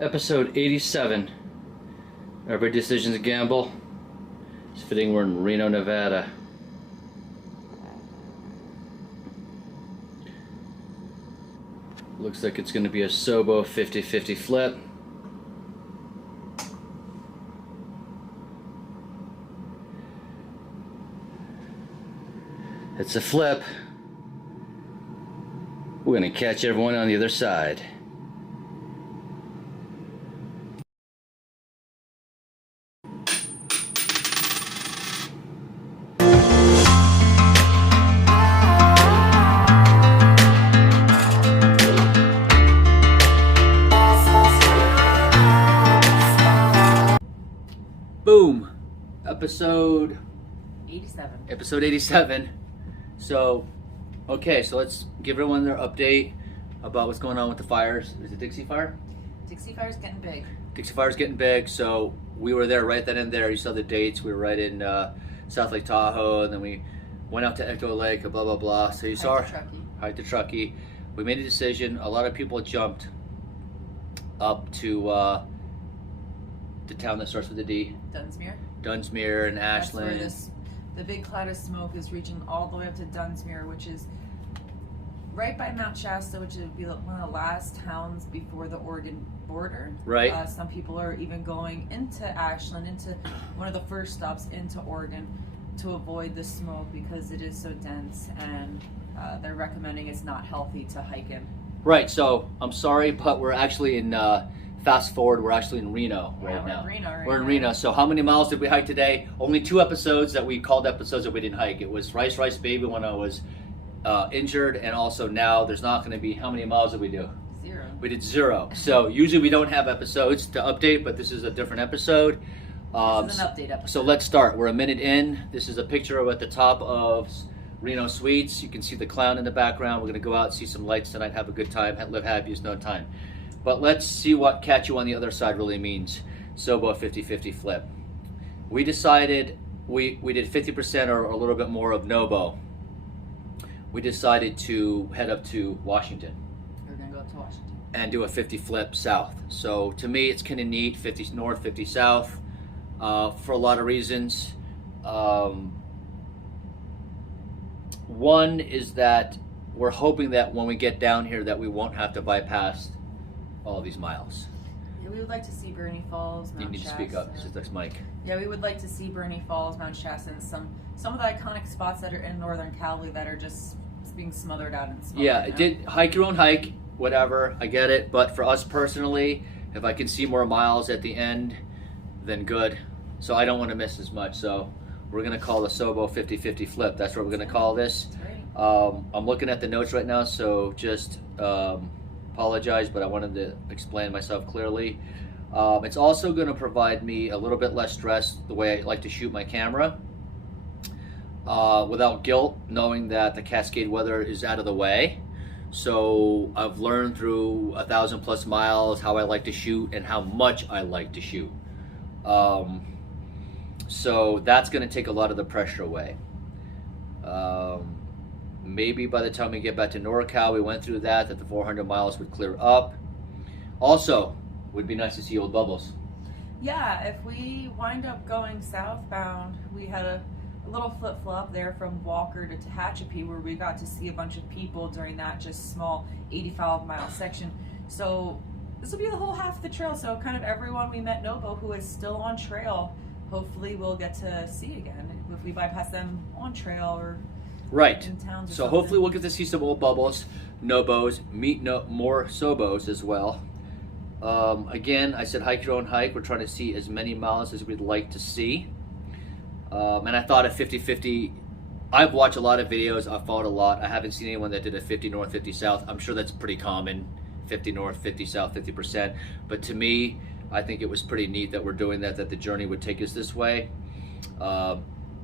Episode 87. Every decision's a gamble. It's fitting we're in Reno, Nevada. Looks like it's going to be a SoBo 50-50 flip. It's a flip. We're going to catch everyone on the other side. Boom! Episode 87. So, okay, so let's give everyone their update about what's going on with the fires. Is it Dixie Fire? Dixie Fire's getting big. Dixie Fire's getting big, so we were there right then and there. You saw the dates. We were right in South Lake Tahoe, and then we went out to Echo Lake, blah, blah, blah. So you saw Hike to Truckee. We made a decision. A lot of people jumped up to the town that starts with a D. Dunsmuir and Ashland. That's where the big cloud of smoke is reaching all the way up to Dunsmuir, which is right by Mount Shasta, which would be one of the last towns before the Oregon border. Right. Some people are even going into Ashland, into one of the first stops into Oregon, to avoid the smoke because it is so dense, and they're recommending it's not healthy to hike in. Right. So I'm sorry, but we're actually in. Fast forward, we're actually in Reno right now. We're in Reno. So how many miles did we hike today? Only 2 episodes that we called episodes that we didn't hike. It was Rice Baby when I was injured, and also now there's not going to be. How many miles did we do? 0. We did 0. So usually we don't have episodes to update, but this is a different episode. This is an update episode. So let's start. We're a minute in. This is a picture of at the top of Reno Suites. You can see the clown in the background. We're going to go out, see some lights tonight, have a good time, live happy as no time. But let's see what catch you on the other side really means. SoBo 50-50 flip. We decided we did 50% or a little bit more of NoBo. We decided to head up to Washington. We're going to go up to Washington. And do a 50 flip south. So to me it's kind of neat, 50 north, 50 south, for a lot of reasons. One is that we're hoping that when we get down here that we won't have to bypass all these miles. Yeah, we would like to see Bernie Falls, Mount Shasta. You need to speak up, because that's Mike. Yeah, we would like to see Bernie Falls, Mount Shasta, and some of the iconic spots that are in Northern Cali that are just being smothered out in smoke. Yeah, it did hike your own hike, whatever, I get it. But for us personally, if I can see more miles at the end, then good. So I don't want to miss as much. So we're going to call the SoBo 50-50 flip. That's what we're going to call this. I'm looking at the notes right now, so just apologize, but I wanted to explain myself clearly. It's also going to provide me a little bit less stress the way I like to shoot my camera, without guilt, knowing that the Cascade weather is out of the way. So I've learned through 1,000+ miles how I like to shoot and how much I like to shoot. So that's going to take a lot of the pressure away. Maybe by the time we get back to NorCal, we went through that the 400 miles would clear up. Also, would be nice to see old bubbles. Yeah, if we wind up going southbound, we had a little flip-flop there from Walker to Tehachapi, where we got to see a bunch of people during that just small 85-mile section. So this will be the whole half of the trail. So kind of everyone we met NoBo who is still on trail, hopefully we'll get to see again if we bypass them on trail or right. in towns or so something. Hopefully we'll get to see some old bubbles, NoBos, meet more SoBos as well. Again, I said hike your own hike. We're trying to see as many miles as we'd like to see. And I thought a 50-50, I've watched a lot of videos, I've followed a lot. I haven't seen anyone that did a 50 north, 50 south. I'm sure that's pretty common, 50 north, 50 south, 50%. But to me, I think it was pretty neat that we're doing that the journey would take us this way.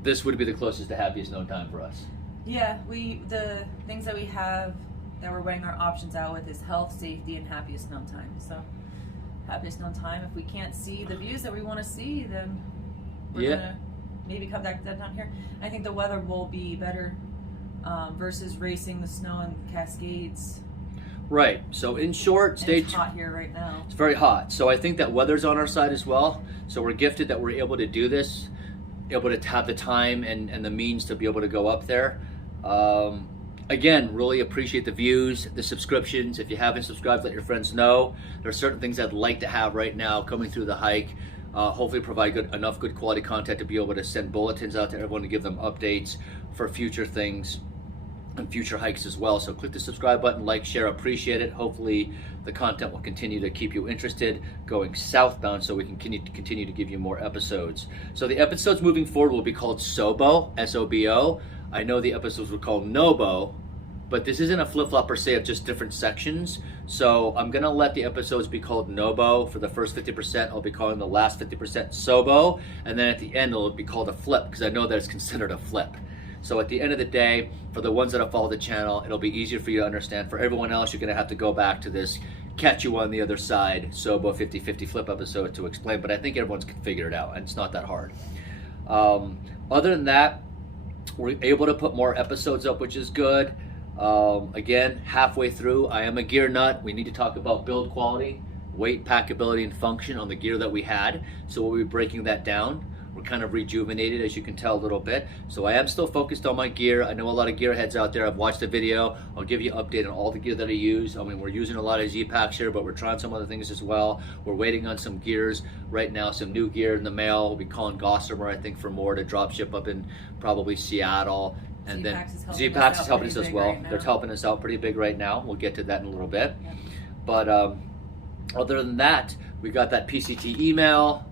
This would be the closest to happiest known time for us. Yeah, the things that we have that we're weighing our options out with is health, safety, and happiest known time. So happiest known time, if we can't see the views that we want to see, then we're gonna maybe come back down here. I think the weather will be better versus racing the snow and Cascades. Right. So in short, stay It's hot here right now. It's very hot. So I think that weather's on our side as well. So we're gifted that we're able to do this, able to have the time and the means to be able to go up there. Again, really appreciate the views, the subscriptions. If you haven't subscribed, let your friends know. There are certain things I'd like to have right now coming through the hike. Hopefully provide enough good quality content to be able to send bulletins out to everyone to give them updates for future things and future hikes as well. So click the subscribe button, like, share, appreciate it. Hopefully the content will continue to keep you interested going southbound so we can continue to give you more episodes. So the episodes moving forward will be called SoBo, S-O-B-O. I know the episodes were called NoBo, but this isn't a flip-flop per se of just different sections. So I'm gonna let the episodes be called NoBo. For the first 50%, I'll be calling the last 50% SoBo, and then at the end it'll be called a flip, because I know that it's considered a flip. So at the end of the day, for the ones that have followed the channel, it'll be easier for you to understand. For everyone else, you're gonna have to go back to this catch you on the other side SoBo 50/50 flip episode to explain, but I think everyone's can figure it out, and it's not that hard. Other than that, we're able to put more episodes up, which is good. Again, halfway through, I am a gear nut. We need to talk about build quality, weight, packability, and function on the gear that we had. So we'll be breaking that down. We're kind of rejuvenated, as you can tell a little bit. So I am still focused on my gear. I know a lot of gearheads out there. I've watched the video. I'll give you an update on all the gear that I use. I mean, we're using a lot of Z-Packs here, but we're trying some other things as well. We're waiting on some gears right now, some new gear in the mail. We'll be calling Gossamer, I think, for more to drop ship up in probably Seattle. And Z-Packs is helping us as well. They're helping us out pretty big right now. We'll get to that in a little bit. Yep. But other than that, we got that PCT email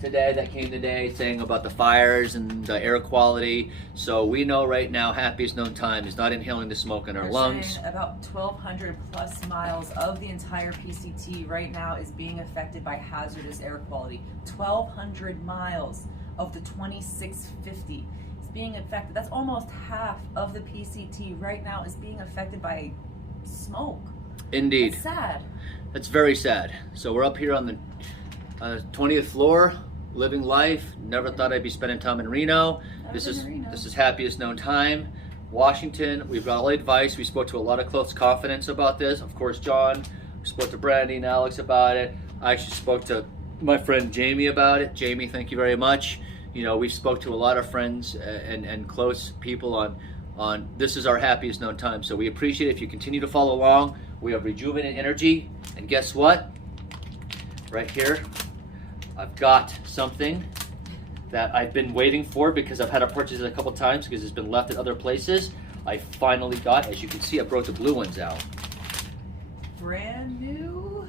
today that came today saying about the fires and the air quality. So we know right now happiest known time is not inhaling the smoke in our lungs. About 1,200 plus miles of the entire PCT right now is being affected by hazardous air quality. 1,200 miles of the 2,650 is being affected. That's almost half of the PCT right now is being affected by smoke. Indeed. That's sad. That's very sad. So we're up here on the 20th floor, living life. Never thought I'd be spending time in Reno. This is happiest known time. Washington, we've got all the advice. We spoke to a lot of close confidence about this. Of course, John. We spoke to Brandy and Alex about it. I actually spoke to my friend Jamie about it. Jamie, thank you very much. You know, we spoke to a lot of friends and close people on this is our happiest known time. So we appreciate it if you continue to follow along. We have rejuvenated energy, and guess what? Right here, I've got something that I've been waiting for because I've had to purchase it a couple times because it's been left at other places. I finally got, as you can see, I broke the blue ones out. Brand new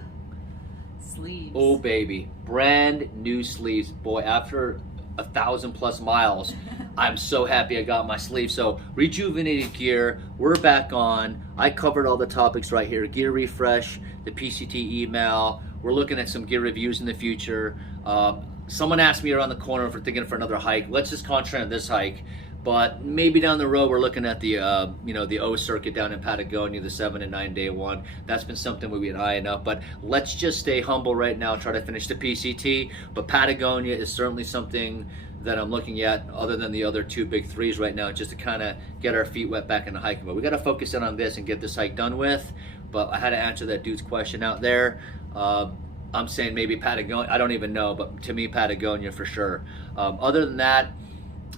sleeves. Oh baby, brand new sleeves. Boy, after 1,000 plus miles, I'm so happy I got my sleeves. So rejuvenated gear, we're back on. I covered all the topics right here. Gear refresh, the PCT email. We're looking at some gear reviews in the future. Someone asked me around the corner if we're thinking for another hike. Let's just concentrate on this hike. But maybe down the road, we're looking at the the O circuit down in Patagonia, the 7 and 9 day one. That's been something we've been eyeing up. But let's just stay humble right now and try to finish the PCT. But Patagonia is certainly something that I'm looking at, other than the other two big threes right now, just to kind of get our feet wet back into hiking. But we got to focus in on this and get this hike done with. But I had to answer that dude's question out there. I'm saying maybe Patagonia. I don't even know, but to me, Patagonia for sure. Other than that,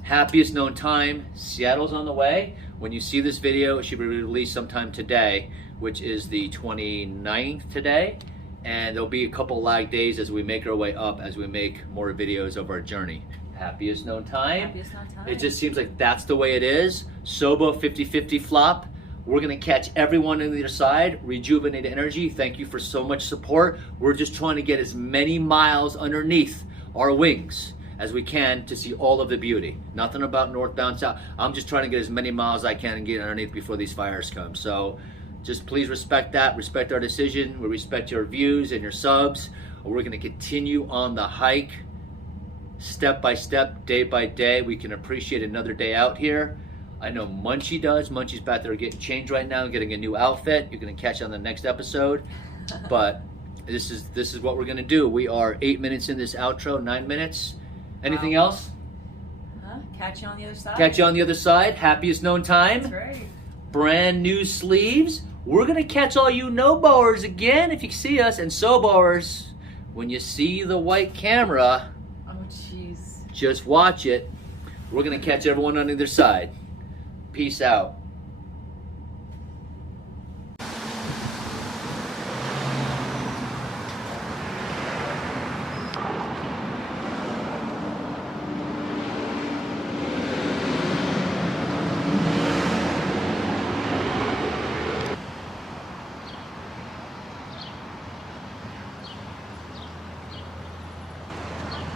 happiest known time, Seattle's on the way. When you see this video, it should be released sometime today, which is the 29th today. And there'll be a couple lag days as we make our way up, as we make more videos of our journey. Happiest known time. Happiest known time. It just seems like that's the way it is. SoBo 50/50 flop. We're going to catch everyone on the other side. Rejuvenated energy. Thank you for so much support. We're just trying to get as many miles underneath our wings as we can to see all of the beauty. Nothing about northbound, south. I'm just trying to get as many miles as I can and get underneath before these fires come. So just please respect that. Respect our decision. We respect your views and your subs. We're going to continue on the hike step by step, day by day. We can appreciate another day out here. I know Munchie does. Munchie's back there getting changed right now, getting a new outfit. You're going to catch on the next episode. But this is what we're going to do. We are 8 minutes in this outro, 9 minutes. Anything else? Catch you on the other side. Catch you on the other side. Happiest known time. That's right. Brand new sleeves. We're gonna catch all you no-bowers again if you see us, and SoBoers, when you see the white camera, Oh, jeez. just watch it. We're gonna catch everyone on either side. Peace out.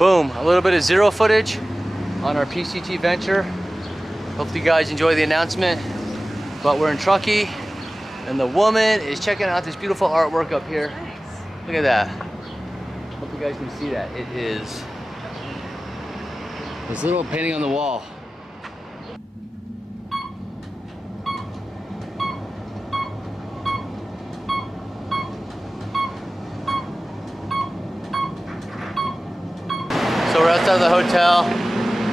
Boom, a little bit of zero footage on our PCT venture. Hopefully you guys enjoy the announcement. But we're in Truckee, and the woman is checking out this beautiful artwork up here. Nice. Look at that. Hope you guys can see that. It is this little painting on the wall. So we're outside of the hotel.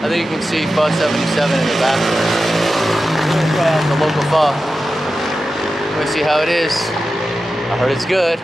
I think you can see Pho 77 in the back. We're gonna try out the local pho. We're gonna see how it is. I heard it's good.